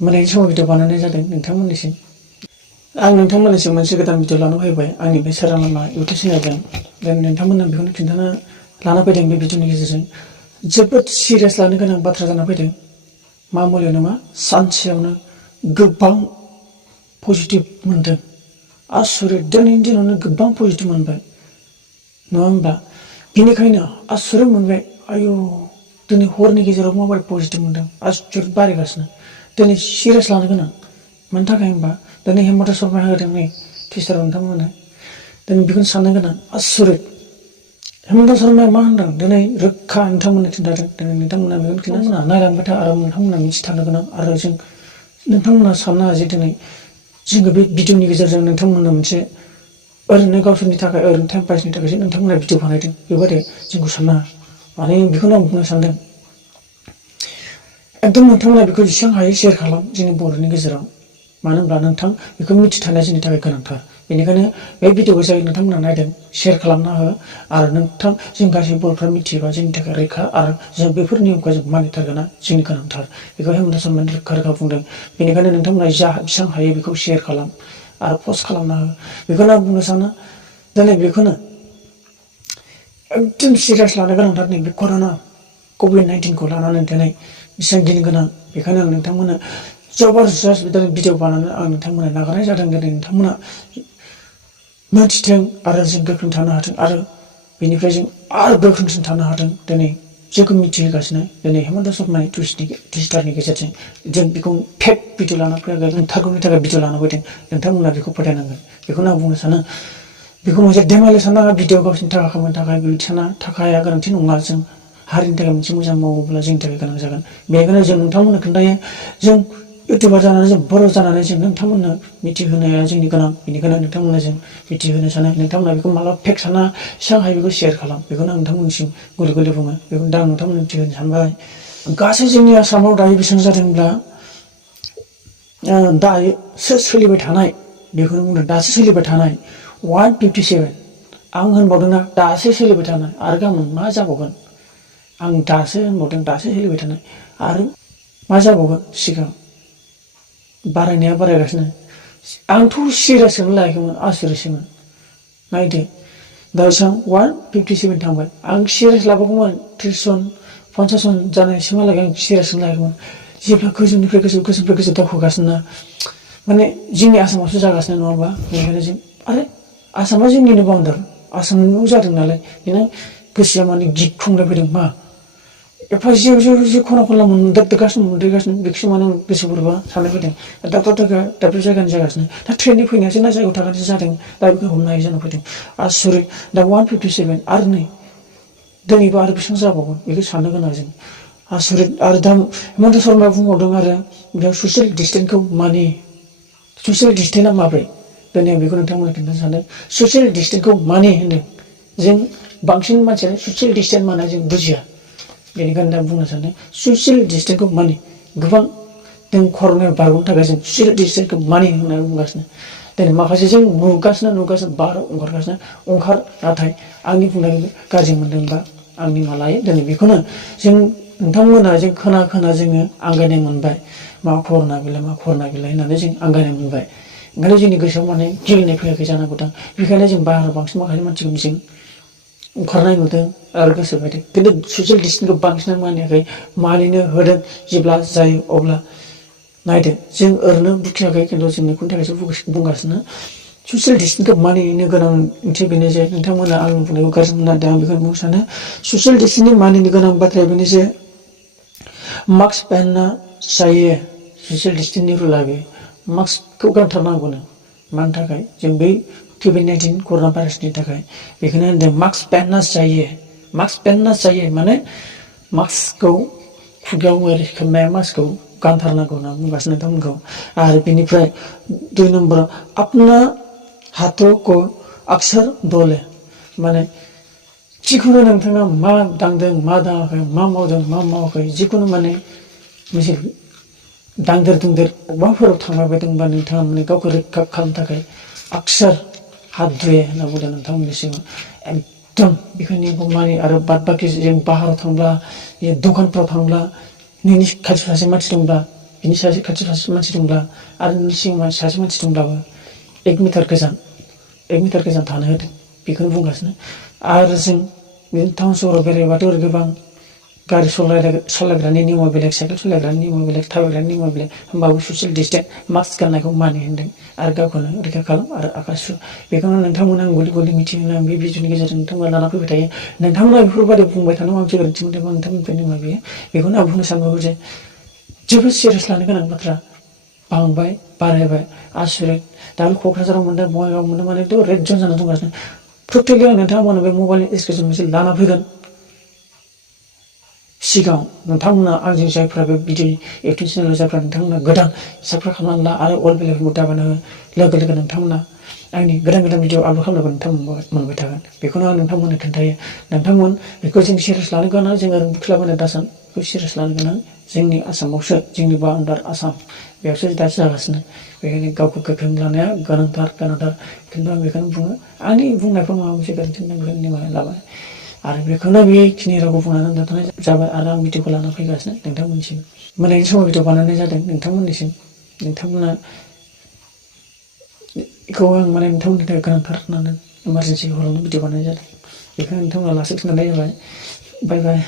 मोनानि समाव भिडिअ बानायनाय जादों नोंथांमोननिसिम। आं नोंथांमोननिसिम मोनसे गोदान भिडिअ लाना फैबाय आंनि बे सोरां लामा इउटुब चेनेलजों। नोंथांमोननो बेखौनो खिन्थानो लाना फैदों बे भिडिअनि गेजेरजों। जोबोद सिरियास लानो गोनां बाथ्रा जाना फैदों। मामुलि नङा, सानसेयावनो गोबां पजिटिभ मोनदों। आसरित, दिनैनि दिनावनो गोबां पजिटिभ मोनबाय नङा होमबा? बेनिखायनो आसरित मोनबाय, आयु दिनै हरनि गेजेराव माबोरै पजिटिभ मोनदों, आसरित बारायगासिनो। दिनै सिरियास लानो गोनां। मानि थाखाय होनबा दिनै हेमन्त शर्माया होदों नै टिचार नोंथांमोना। दिनै बेखौनो साननो गोनां, आसरित। हेमन्त शर्माया मा होनदों दिनै रोखा नोंथांमोननो खिन्थादों। दिनै नोंथांमोना बेखौनो खिन्थामोना नायलांबाय था आरो नोंथांमोना मिथिथारनो गोनां। आरो जों नोंथांमोना साननो हायो जे दिनै जोङो बे भिडिअनि गेजेरजों नोंथांमोननो मोनसे ओरैनो गावसोरनि थाखाय ओरैनो टाइम पासनि थाखायसो नोंथांमोना भिडिअ बानायदों, बेबायदि जोंखौ साननाङा। माने बेखौनो आं बुंनो सानदों, एकदम नोंथांमोना बेखौ जेसेबां हायो शेयार खालाम जोंनि बर'नि गेजेराव। मानो होनब्ला नोंथां बेखौ मिथिथारनाया जोंनि थाखाय गोनांथार। बेनिखायनो बे भिडिअखौ जाय नोंथांमोना नायदों शेयार खालामना हो। आरो नोंथां जों गासै बर'फ्रा मिथियोबा जोंनि थाखाय रैखा, आरो जों बेफोर नियमखौ जों मानिथारगोना जोंनि गोनांथार। बेखौ हेमन्त शर्माया रोखा रोखा बुंदों। बेनिखायनो नोंथांमोना जा बेसेबां हायो बेखौ शेयार खालाम आरो पस्ट खालामना हो। बेखौनो आं बुंनो सानो, दिनै बेखौनो एकदम सिरियास लानो गोनांथार। नैबे कर'ना कभिड-19खौ लानानै दिनै बेसेबां गिनो गोनां, बेखायनो आं नोंथांमोननो जबरदस्त दिनै भिडिअ बानायनो आं नोंथांमोननो नागारनाय जादों। दिनै नोंथांमोना मोनथिथों आरो जों गोख्रों थानो हाथों, आरो बेनिफ्राय जों आरो गोख्रोंसिन थानो हाथों। दिनै जोंखौ मिथिहोगासिनो दिनै हेमन्त शर्मानि टुइटारनि गेजेरजों। जों बेखौ फेक भिडिअ लाना फैयाखै, नंथारगौनि थाखाय भिडिअ लाना फैदों। नोंथांमोना बेखौ फोथायनांगोन। बेखौनो आं बुंनो सानो, बेखौ मोनसे देमालि साननाङा। भिडिअ गावसोरनि थाखा खालामनो थाखाय बिदि साना, थाखाया गोनांथि नङा। जों हारिनि थाखाय मोनसे मोजां मावोब्ला जोंनि थाखाय गोनां जागोन। बेनिखायनो जों नोंथांमोननो खोन्थायो, जों इउटुबार जानानै जों बर' जानानै जों नोंथांमोननो मिथिहोनाया जोंनि गोनां। बेनिखायनो नोंथांमोननो जों मिथिहोनो सानो। नोंथांमोना बेखौ मालाबा फेक साना, जेसेबां हायो बेखौ शेयार खालाम। बेखौनो आं नोंथांमोननिसिम गले गले बुङो। बेखौनो दा आं नोंथांमोननो मिथिहोनो सानबाय। गासै जोंनि आसामाव दायो बेसेबां जादोंब्ला दायोसो सोलिबाय थानाय, बेखौनो बुंदों दासो सोलिबाय थानाय 157। आं होनबावदोंना दासो सोलिबाय थानाय, आरो गाबोन मा जाबावगोन आं दासो होनबावदों, दासो सोलिबाय थानाय। आरो मा जाबावगोन सिगां बारायनाया बारायगासिनो। आंथ' सिरियासखौनो लायाखैमोन, आसरितसोमोन। नायदो दा बेसेबां 157 थांबाय। आं सिरियास लाबावगौमोन 30 जन 50 जन जानायसिमहालागै आं सिरियासखौनो लायाखैमोन। जेब्ला गोजौनिफ्राय गोजौ गोजौनिफ्राय गोजौ दावखोगासिनो ना, माने जोंनि आसामावसो जागासिनो नङा होमबा? बेनिखायनो जों आरो आसामा जोंनिनो बाउन्डार, आसामाव जादों नालाय बेनो गोसोआ माने गिखांनाय फैदों। मा एफा जे खना खनला मोनदेरगासिनो बेखौसो माने गोसो बोरैबा साननाय फैदों। दाब जायगानि जागासिनो दा ट्रेननि फैनायासो ना जायगायाव थागासो जादों, दा बेखौ हमनो हायि जाना फैदों। आसरित, दा 157 आरो नै दिनैबो आरो बेसेबां जाबावगोन बेखौ साननो गोनां जों। आसरित। आरो दा हेमन्त शर्माया बुंबावदों आरो बेयाव ससियेल डिस्टेन्सखौ मानि। ससियेल डिस्टेन्सआ माब्रै? दिनै आं बेखौ नोंथांमोननो खिन्थानो सानदों। ससियेल डिस्टेन्सखौ मानि होनदों। जों बांसिन मानसियानो ससियेल डिस्टेन्स माने जों बुजिया। बेनिखायनो दा बुंनो सानदों ससियेल डिस्टेन्सखौ मानि। गोबां जों कर'नायाव बारग'नो थाखाय जों ससियेल डिस्टेन्सखौ मानि होननानै बुंगासिनो। दिनै माखासे जों नुगासिनो बाहेराव ओंखार, नाथाय आंनि बुंनायखौ गाज्रि मोनदोंबा आं निमाहा लायो। दिनै बेखौनो जों नोंथांमोना जों खोना जोङो आंगायनाय मोनबाय। मा कर'ना गैला होननानै जों आंगायनाय मोनबाय। ओंखायनो जोंनि गोसोआव माने गिलिनाय फैयाखै जानांगौ दां। बेखायनो जों बाहेराव बांसिन माखासे मानसिखौ जों ओंखारनाय नुदों आरो गोसो बायदों। खिन्थु ससियेल डिस्टेन्सखौ बांसिनानो मानियाखै, मानिनो होदों जेब्ला जायो अब्ला। नायदो जों ओरैनो बुखियाखै, खिन्थु जों बेखौनि थाखायसो बुंगासिनो। ससियेल डिस्टेन्सखौ मानिनो गोनां ओंथि बेनो जे नोंथांमोना आं बुंनायखौ गाज्रि मोनना आं बेखौनो बुंनो सानो। ससियेल डिस्टेन्सनि मानिनो गोनां बाथ्राया बेनो जे मास्क पहनना चाहिए। ससियेल डिस्टेन्सनि रुला बे मास्कखौ गानथारनांगौनो। मानि थाखाय? जों बै कभिड-19 कर'ना भाइरासनि थाखाय। बेखौनो होनदों मास्क पहनना चाहिए। मास्क पहनना चाहिए माने मास्कखौ खुगायाव ओरै खोबनाय मास्कखौ गानथारनांगौ होनना बुंगासिनो नोंथांमोनखौ। आरो बेनिफ्राय 2 नम्बराव अपना हाथों को अक्सर धोले। माने जिखुनु नोंथाङा मा दांदों मा दाङाखै, मा मावदों मा मावाखै, जिखुनु माने मोनसे दांदेर दुंदेर अबावबाफोराव थांबाय दंबा नोंथाङा माने गावखौ रैखा खालामनो थाखाय अक्सर हाथ धुए होनना बुंदों नोंथांमोननि सिगाङाव। एकदम बेखायनो मानि। आरो बाद बाखि जों बाहाराव थांब्ला, दखानफ्राव थांब्ला, नोंनि खाथि सासे मानसि दंब्ला बिनि सासे खाथि सासे मानसि दंब्ला आरो नोंनि सिगाङाव सासे मानसि दंब्लाबो 1 मिटार गोजान थानो होदों बेखौनो बुंगासिनो। आरो जों बिदिनो टाउन सहराव बेरायबाथ' गोबां गारि सालायग्रानि नियमा बेलेग, साइकेल सालायग्रानि नियमा बेलेग, थाबायग्रानि नियमा बेलेग, होमबाबो ससियेल डिसटेन्स मास्क गाननायखौ मानि होनदों आरो गावखौनो रैखा खालाम आरो आखाइ सु। बेखौनो नोंथांमोना आं गले गले मिथिहोनो आं बे भिडिअनि गेजेरजों नोंथांमोना लाना फैबाय थायो। नोंथांमोना बेफोरबायदि बुंबाय थानांगौ आं गोरोन्थि मोनदोंबा नोंथांमोननिफ्राय निमाहा बियो। बेखौनो आं बुंनो सानबावो जे जोबोद सिरियास लानो गोनां बाथ्रा बांबाय बारायबाय आसुरित। दाखालि क'क्राझाराव मोनदों, बङाइगाव मोनदों, माने रेड जन जाना दंगासिनो। टटेलि नोंथांमोना बे मबाइलनि एजुकेसन मोनसे लाना फैगोन सिगाङाव नोंथांमोना आंजों जायफ्रा बे भिडिअ इउटुब चेनेल जायफ्रा नोंथांमोना गोदान साबस्क्राइब खालामनानै ला आरो अल बेलखौ दाबानो हो। लोगो लोगो नोंथांमोना आंनि गोदान भिडिअ आपल'ड खालामनायखौ नोंथांमोन मोनबाय थागोन। बेखौनो आं नोंथांमोननो खोन्थायो। नोंथांमोन बेखौ जों सिरियास लानो गोनां, जोङो बुख्लाबायना दासान बेखौ सिरियास लानो गोनां जोंनि आसामावसो, जोंनि आन्दार आसाम बेयावसो दासो जागासिनो। बेखायनो गावखौ गोख्रों लानाया गोनांथार। खिन्थु आं बेखौनो बुङो, आंनि बुंनायफ्राव माबा मोनसे गोरोन्थि मोनदों बेखौनो निमाहा लाबाय आरो बेखौनो बेखिनि रावखौ बुंनानै दोनथ'नाय जाबाय आरो आं भिडिअखौ लाना फैगासिनो नोंथांमोननिसिम। मोनानि समाव भिडिअ बानायनाय जादों नोंथांमोननिसिम। नोंथांमोना बेखौ आं माने नोंथांमोननि थाखाय गोनांथार होननानै इमारजेन्सि हरावनो भिडिअ बानायनाय जादों। बेखौनो नोंथांमोना लासै खोनानाय जाबाय। बाय बाय।